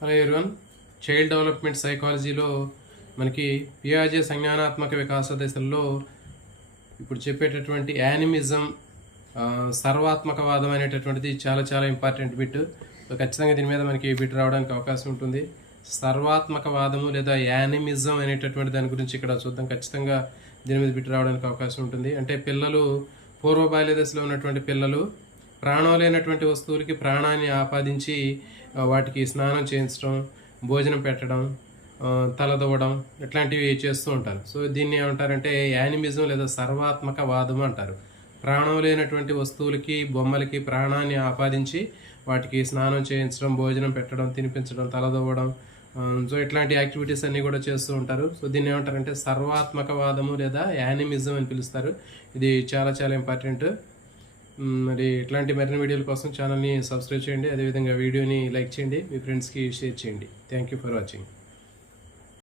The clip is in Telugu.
హలో ఎవరివన్ చైల్డ్ డెవలప్మెంట్ సైకాలజీలో మనకి పియాజే సంజ్ఞానాత్మక వికాస దశల్లో ఇప్పుడు చెప్పేటటువంటి యానిమిజం సర్వాత్మకవాదం అనేటటువంటిది చాలా చాలా ఇంపార్టెంట్ బిట్ ఖచ్చితంగా దీని మీద మనకి బిట్ రావడానికి అవకాశం ఉంటుంది. సర్వాత్మకవాదము లేదా యానిమిజం అనేటటువంటి దాని గురించి ఇక్కడ చూద్దాం. ఖచ్చితంగా దీని మీద బిట్ రావడానికి అవకాశం ఉంటుంది. అంటే పిల్లలు పూర్వ బాల్య దశలో ఉన్నటువంటి పిల్లలు ప్రాణం లేనటువంటి వస్తువులకి ప్రాణాన్ని ఆపాదించి వాటికి స్నానం చేయించడం భోజనం పెట్టడం తలదవ్వడం ఇట్లాంటివి చేస్తూ ఉంటారు. సో దీన్ని ఏమంటారంటే యానిమిజం లేదా సర్వాత్మక వాదం అంటారు. ప్రాణం లేనటువంటి వస్తువులకి బొమ్మలకి ప్రాణాన్ని ఆపాదించి వాటికి స్నానం చేయించడం భోజనం పెట్టడం తినిపించడం తలదవ్వడం సో ఇట్లాంటి యాక్టివిటీస్ అన్నీ కూడా చేస్తూ ఉంటారు. సో దీన్ని ఏమంటారంటే సర్వాత్మకవాదము లేదా యానిమిజం అని పిలుస్తారు. ఇది చాలా చాలా ఇంపార్టెంట్. మరి ఇట్లాంటి మరిన్ని వీడియోల కోసం ఛానల్ని సబ్స్క్రైబ్ చేయండి. అదేవిధంగా వీడియోని లైక్ చేయండి. మీ ఫ్రెండ్స్కి షేర్ చేయండి. Thank you for watching